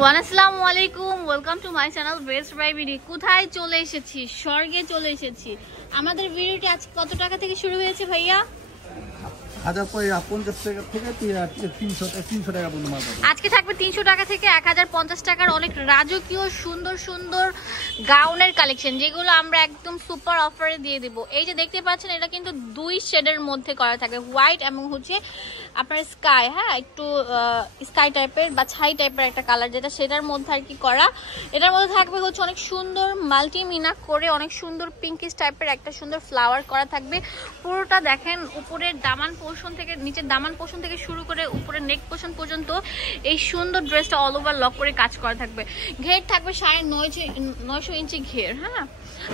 Everyone, আসসালামু আলাইকুম। Welcome to my channel best buy BD. কোথায় চলে এসেছি? স্বর্গে চলে এসেছি। আমাদের ভিডিওটি আজ কত টাকা থেকে শুরু হয়েছে ভাইয়া? 1050 টাকা থেকে 300 টাকা পর্যন্ত মাল পাবেন। আজকে থাকবে 300 টাকা থেকে 1050 টাকার অনেক রাজকীয় সুন্দর সুন্দর গাউনের কালেকশন, যেগুলো আমরা একদম সুপার অফারে দিয়ে দেব। এই যে দেখতে পাচ্ছেন, এটা কিন্তু দুই শেডের মধ্যে করা থাকবে, হোয়াইট এবং হচ্ছে আপনার স্কাই, হ্যাঁ একটু স্কাই টাইপের বা ছাই টাইপের একটা কালার, যেটা সেটার মধ্যে আর কি করা। এটার মধ্যে থাকবে হচ্ছে অনেক সুন্দর মাল্টি মিনা করে অনেক সুন্দর পিঙ্কিশ টাইপের একটা সুন্দর ফ্লাওয়ার করা থাকবে। পুরোটা দেখেন, উপরের দামান পোর্শন থেকে নিচের দামান পোর্শন থেকে শুরু করে উপরের নেক পোর্শন পর্যন্ত এই সুন্দর ড্রেসটা অল ওভার লক করে কাজ করা থাকবে। ঘের থাকবে 950 ইঞ্চি ঘের, হ্যাঁ।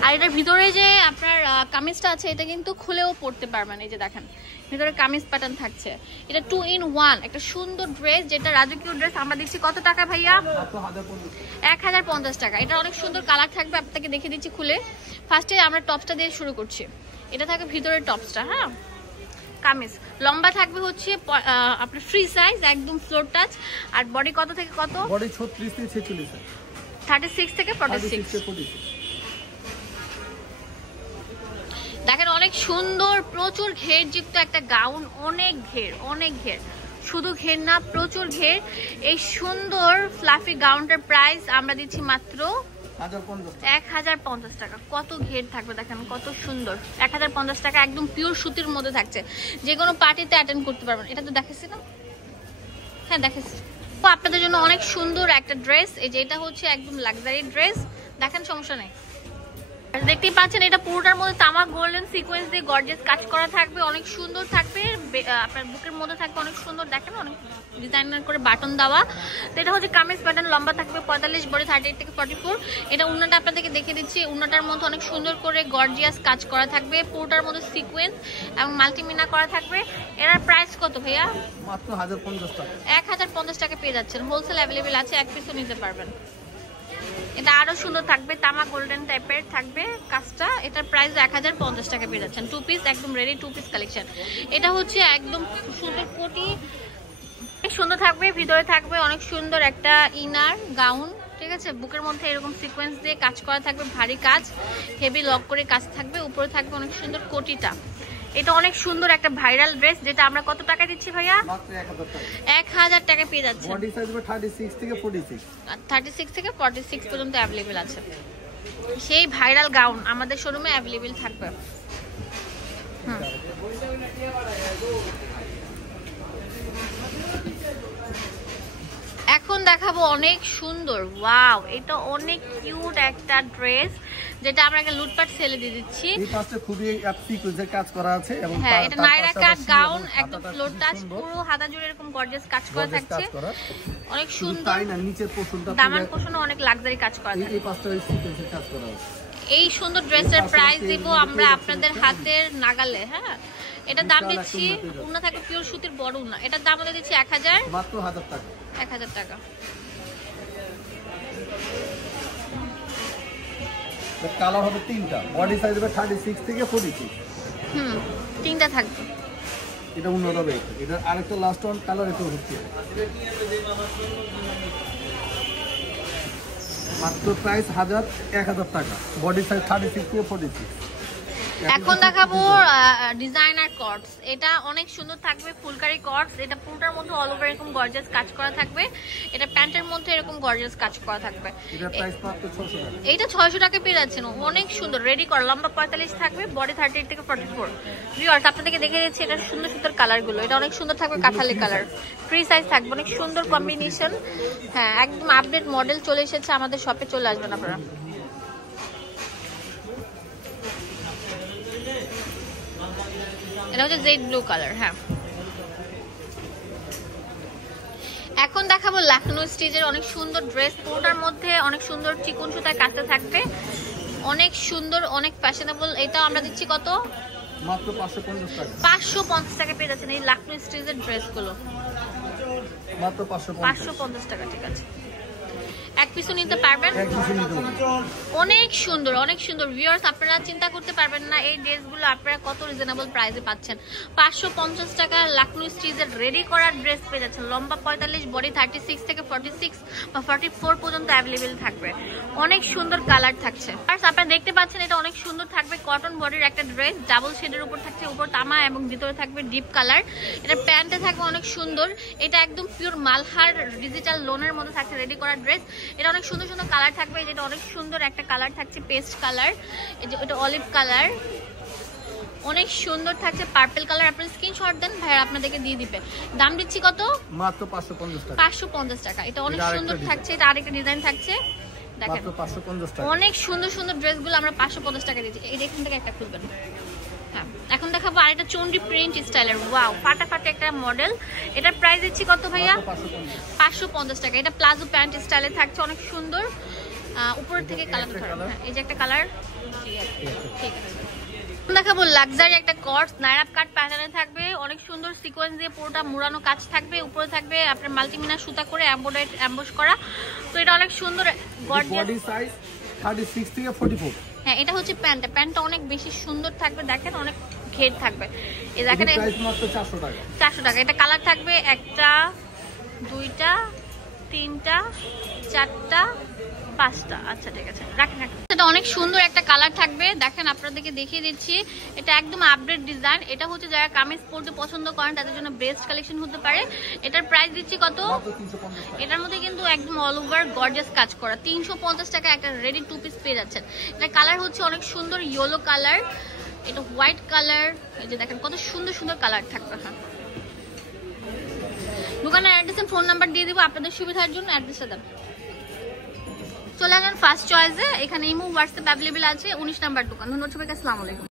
আর এটার ভিতরে যে আপনার কামিজটা আছে, এটা কিন্তু খুলেও পরতে পারবেন। এই যে দেখেন, ভিতরে কামিজ প্যাটার্ন থাকছে। এটা 2 in 1 একটা সুন্দর ড্রেস, যেটা রাজকীয় ড্রেস। আমরা দিচ্ছি কত টাকা ভাইয়া? 1050 টাকা। এটা অনেক সুন্দর কালার থাকবে, আপনাকে দেখিয়ে দিচ্ছি খুলে। ফার্স্টে আমরা টপসটা দিয়ে শুরু করছি। এটা থাকবে ভিতরের টপসটা, হ্যাঁ। কামিজ লম্বা থাকবে হচ্ছে আপনার ফ্রি সাইজ, একদম ফ্লোর টাচ। আর বডি কত থেকে কত? বডি 36 থেকে 46, 36 থেকে 46। দেখেন, অনেক সুন্দর প্রচুর ঘেরযুক্ত একটা গাউন। অনেক ঘের, শুধু ঘের না, প্রচুর ঘের। এই সুন্দর ফ্লাফি গাউনটার প্রাইস আমরা দিচ্ছি মাত্র 1050 টাকা। কত ঘের থাকবে দেখেন, কত সুন্দর। 1050 টাকা, একদম পিওর সুতির মধ্যে থাকছে, যে কোনো পার্টিতে অ্যাটেন্ড করতে পারবেন। এটা তো দেখেছি না? হ্যাঁ দেখেছি। তো আপনাদের জন্য অনেক সুন্দর একটা ড্রেস। এই যে এটা হচ্ছে একদম লাক্সারি ড্রেস, দেখেন, সমস্যা নেই। দেখতেই পাচ্ছেন, এটা পুরোটার মধ্যে তামা গোল্ডেন সিকোয়েন্স দিয়ে গর্জিয়াস কাজ করা থাকবে, অনেক সুন্দর থাকবে। আপনার বুকের মধ্যে থাকবে অনেক সুন্দর, দেখেন অনেক ডিজাইনার করে বাটন দেওয়া। তো এটা হচ্ছে কামিজ প্যাটার্ন, লম্বা থাকবে 45, বডি 38 থেকে 44। এটা উন্নাটা আপনাদেরকে দেখিয়ে দিচ্ছি। উন্নাটার মধ্যে অনেক সুন্দর করে গর্জিয়াস কাজ করা থাকবে, পুরোটার মধ্যে সিকোয়েন্স এবং মাল্টিমিনা করা থাকবে। এর প্রাইস কত ভাইয়া? মাত্র 1050 টাকা। 1050 টাকা পেয়ে যাচ্ছেন। হোলসেল অ্যাভেলেবেল আছে, এক পিসও নিতে পারবেন। এটা আরো সুন্দর থাকবে, তামা গোল্ডেন টাইপের থাকবে কাজটা। এটার প্রাইস 1050 টাকা পেয়ে যাচ্ছেন। 2 পিস, একদম রেডি 2 পিস কালেকশন। এটা হচ্ছে একদম সুন্দর কোটি, সুন্দর থাকবে। ভিতরে থাকবে অনেক সুন্দর একটা ইনার গাউন, ঠিক আছে। বুকের মধ্যে এরকম সিকোয়েন্স দিয়ে কাজ করা থাকবে, ভারী কাজ, হেভি লক করে কাজ থাকবে। উপরে থাকবে অনেক সুন্দর কোটিটা। এটা অনেক সুন্দর একটা ভাইরাল ড্রেস, যেটা আমরা কত টাকা দিচ্ছি ভাইয়া? মাত্র 1000 টাকা। 1000 টাকা পেয়ে যাচ্ছে। বডি সাইজ হবে 36 থেকে 46, 36 থেকে 46 পর্যন্ত অ্যাভেলেবেল আছে। সেই ভাইরাল গাউন আমাদের শোরুমে অ্যাভেলেবেল থাকবে। এখন দেখাবো অনেক সুন্দর, ওয়াও, এটা অনেক কিউট একটা ড্রেস, যেটা আমরা একটা লুটপাট সেলে দিয়ে দিচ্ছি। এই পাশে খুবই সিকোয়েন্সের কাজ করা আছে এবং হ্যাঁ, এটা নাইরা কাট গাউন, একদম ফ্লোর টাচ, পুরো হাতা জুড়ে এরকম গর্জিয়াস কাজ করা থাকছে, অনেক সুন্দর। তাই না, নিচের পোরশনটা, দামান পোরশনও অনেক লাক্সারি কাজ করা থাকে। এই পাশটা সিকোয়েন্সের কাজ করা আছে। এই সুন্দর ড্রেসের প্রাইস দিব আমরা আপনাদের হাতের নাগালে, হ্যাঁ। এটার দাম দিচ্ছি, উন্না থাকে পিওর সুতির বড় উন্না, এটার দাম আমরা দিচ্ছি 1000, মাত্র 1000 টাকা। 1000 টাকা। কালার হবে 3টা, বডি সাইজ হবে 36 থেকে 46। তিনটা থাকবে। এটা উন্নত হবে। এটা আরেকটা লাস্ট ওয়ান কালার, এটা হচ্ছে মাত্র প্রাইস 1000 টাকা। বডি সাইজ 36 থেকে 46। এখন দেখাবো ডিজাইনার কটস। এটা অনেক সুন্দর থাকবে, ফুলকারি কটস। এটা পুরোটার মধ্যে অল ওভার এরকম গর্জিয়াস কাজ করা থাকবে। এটা প্যান্টের মধ্যে এরকম গর্জিয়াস কাজ করা থাকবে। এটার প্রাইস মাত্র 600 টাকা। এইটা 600 টাকা পেয়ে যাচ্ছেন। অনেক সুন্দর রেডি করা, লম্বা 45 থাকবে, বডি 38 থেকে 44। ভিউয়ার্স, আপনাদেরকে দেখে দিচ্ছি এটা সুন্দর সুন্দর কালারগুলো। এটা অনেক সুন্দর থাকবে, কাঠালি কালার, ফ্রি সাইজ থাকবে, অনেক সুন্দর কম্বিনেশন। হ্যাঁ, একদম আপডেট মডেল চলে এসেছে, আমাদের শপে চলে আসবেন আপনারা। এটা হচ্ছে জেড ব্লু কালার, হ্যাঁ। এখন দেখাবো লাখনৌ স্টিচের অনেক সুন্দর ড্রেস। পুরোটার মধ্যে অনেক সুন্দর চিকন সুতার কাজটা থাকবে, অনেক সুন্দর, অনেক ফ্যাশনেবল। এটা আমরা দিচ্ছি কত? মাত্র 550 টাকা। 550 টাকা পেয়ে যাচ্ছেন এই লাখনৌ স্টিচের ড্রেসগুলো, মাত্র 550 টাকা। ঠিক আছে, এক পিসও নিতে পারবেন। এক পিসে নিতে পারবেন। অনেক সুন্দর, অনেক সুন্দর ভিউয়ার্স, আপনারা চিন্তা করতে পারবেন না এই ড্রেসগুলো আপনারা কত রিজনেবল প্রাইসে পাচ্ছেন। 550 টাকা লাকনো স্টিচের রেডি করা ড্রেস পেয়ে যাচ্ছেন। লম্বা 45, বডি 36 থেকে 46 বা 44 পর্যন্ত অ্যাভেলেবেল থাকবে। অনেক সুন্দর কালার থাকছে। আর আপনারা দেখতে পাচ্ছেন এটা অনেক সুন্দর থাকবে, কটন বডির একটা ড্রেস, ডাবল শেডের উপর থাকছে, উপর তামা এবং ভিতরে থাকবে ডিপ কালার। এটা প্যান্টে থাকবে অনেক সুন্দর, এটা একদম পিওর মালহার ডিজিটাল লোনের মধ্যে থাকছে রেডি করা ড্রেস। এটা অনেক সুন্দর সুন্দর কালার থাকবে, যেটা অনেক সুন্দর একটা কালার থাকছে পেস্ট কালার, এই যে এটা অলিভ কালার, অনেক সুন্দর থাকছে পার্পল কালার। আপনার স্ক্রিনশট দেন, ভাইয়া আপনাদেরকে দিয়ে দিবে। দাম দিচ্ছি কত? মাত্র 550 টাকা। 550 টাকা। এটা অনেক সুন্দর থাকছে, এটা আরেকটা ডিজাইন থাকছে, দেখেন মাত্র 550 টাকা। অনেক সুন্দর সুন্দর ড্রেসগুলো আমরা 550 টাকা দিচ্ছি। এই এখান থেকে একটা খুলবেন। হ্যাঁ, এখন দেখাবো আরেকটা চন্ডি প্রিন্ট স্টাইলের, ওয়াও ফাটাফাটি একটা মডেল। এটার প্রাইস দিচ্ছি কত ভাইয়া? 550 টাকা। এটা প্লাজো প্যান্ট স্টাইলে থাকছে, অনেক সুন্দর। উপর থেকে কালার, এই যে একটা কালার, ঠিক আছে। দেখাবো লাক্সারি একটা কটস নাইরাপ কাট প্যাটার্নে থাকবে, অনেক সুন্দর সিকোয়েন্স দিয়ে পুরোটা মুড়ানো কাজ থাকবে, উপরে থাকবে আপনার মাল্টিমিনার সুতা করে এমব্রয়ডারি এমবস করা। তো এটা অনেক সুন্দর গর্জিয়াস। বডি সাইজ 36 থেকে 44। হ্যাঁ, এটা হচ্ছে প্যান্টটা, প্যান্টটা অনেক বেশি সুন্দর থাকবে, দেখেন অনেক ঘের থাকবে। এই দেখেন প্রাইস মাত্র 400 টাকা। 400 টাকা। এটা কালার থাকবে একটা, দুইটা, তিনটা, চারটা, পাঁচটা। আচ্ছা ঠিক আছে, রাখেন রাখেন। এটা অনেক সুন্দর একটা কালার থাকবে, দেখেন আপনাদেরকে দেখিয়ে দিচ্ছি। এটা একদম আপডেট ডিজাইন। এটা হচ্ছে যারা কামিজ পরতে পছন্দ করেন তাদের জন্য বেস্ট কালেকশন হতে পারে। এটার প্রাইস দিচ্ছি কত? এটার মধ্যে কিন্তু একদম অল ওভার গর্জিয়াস কাজ করা। 350 টাকা একটা রেডি টু পিস পেয়ে যাচ্ছেন। এটা কালার হচ্ছে অনেক সুন্দর ইয়েলো কালার, এটা হোয়াইট কালার, এই যে দেখেন কত সুন্দর সুন্দর কালার থাকবে। হ্যাঁ, দোকানের অ্যাড্রেস ফোন নাম্বার দিয়ে দিব আপনাদের সুবিধার জন্য, অ্যাড্রেসটা দেন। চলে আসেন ফার্স্ট চয়েসে, এখানে ইমো হোয়াটসঅ্যাপ অ্যাভেলেবেল আছে, 19 নাম্বার দোকান। ধন্যবাদ সবাইকে, আসসালামু আলাইকুম।